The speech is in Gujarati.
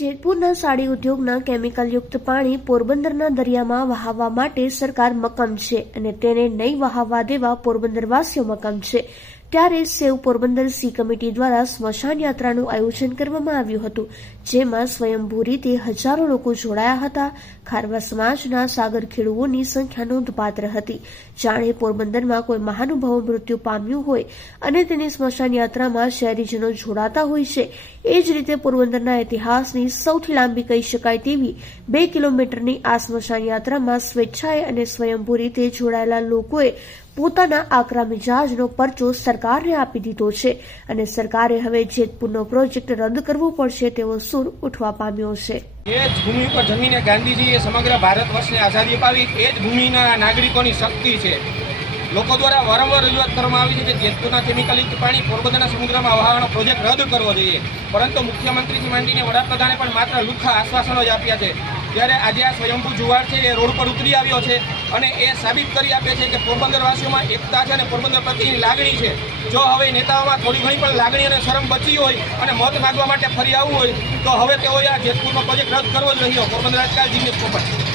જેતપુરના સાડી ઉદ્યોગના કેમિકલયુક્ત પાણી પોરબંદરના દરિયામાં વહાવવા માટે સરકાર મક્કમ છે અને તેને નહીં વહાવવા દેવા પોરબંદરવાસીઓ મક્કમ છે। ત્યારે સેવ પોરબંદર સી કમિટી દ્વારા સ્મશાન યાત્રાનું આયોજન કરવામાં આવ્યું હતું, જેમાં સ્વયંભૂ રીતે હજારો લોકો જોડાયા હતા। ખારવા સમાજના સાગર ખેડૂઓની સંખ્યા નોંધપાત્ર હતી। જાણે પોરબંદરમાં કોઈ મહાનુભાવો મૃત્યુ પામ્યું હોય અને તેની સ્મશાન યાત્રામાં શહેરીજનો જોડાતા હોય છે, એ જ રીતે પોરબંદરના ઇતિહાસની સૌથી લાંબી કહી શકાય તેવી 2 કિલોમીટરની આ સ્મશાન યાત્રામાં સ્વેચ્છાએ અને સ્વયંભૂ રીતે જોડાયેલા લોકોએ પોતાના આકરા મિજાજનો પરચો સરકારને આપી દીધો છે અને સરકારે હવે જેતપુરનો પ્રોજેક્ટ રદ કરવો પડશે તેવો સૂર ઉઠવા પામ્યો છે। એ જ ભૂમિ પર જમીને ગાંધીજીએ સમગ્ર ભારત વર્ષને આઝાદી અપાવી, એ જ ભૂમિના નાગરિકોની શક્તિ છે। લોકો દ્વારા વારંવાર રજૂઆત કરવામાં આવી છે કે જેતપુરના કેમિકલયુક્ત પાણી પોરબંદરના સમુદ્રમાં વહાવવાનો પ્રોજેક્ટ રદ કરવો જોઈએ, પરંતુ મુખ્યમંત્રીથી માંડીને વડાપ્રધાને પણ માત્ર લુખ્ખા આશ્વાસનો જ આપ્યા છે। ત્યારે આજે આ સ્વયંભૂ જુવાળ છે એ રોડ પર ઉતરી આવ્યો છે અને એ સાબિત કરી આપે છે કે પોરબંદરવાસીઓમાં એકતા છે અને પોરબંદર પ્રત્યેની લાગણી છે। જો હવે નેતાઓમાં થોડી ઘણી પણ લાગણી અને શરમ બચી હોય અને મત માગવા માટે ફરી આવવું હોય તો હવે તેઓએ આ જેતપુરનો પ્રોજેક્ટ રદ કરવો જ રહ્યો। પોરબંદર આજકાલ જીવની પોપટ।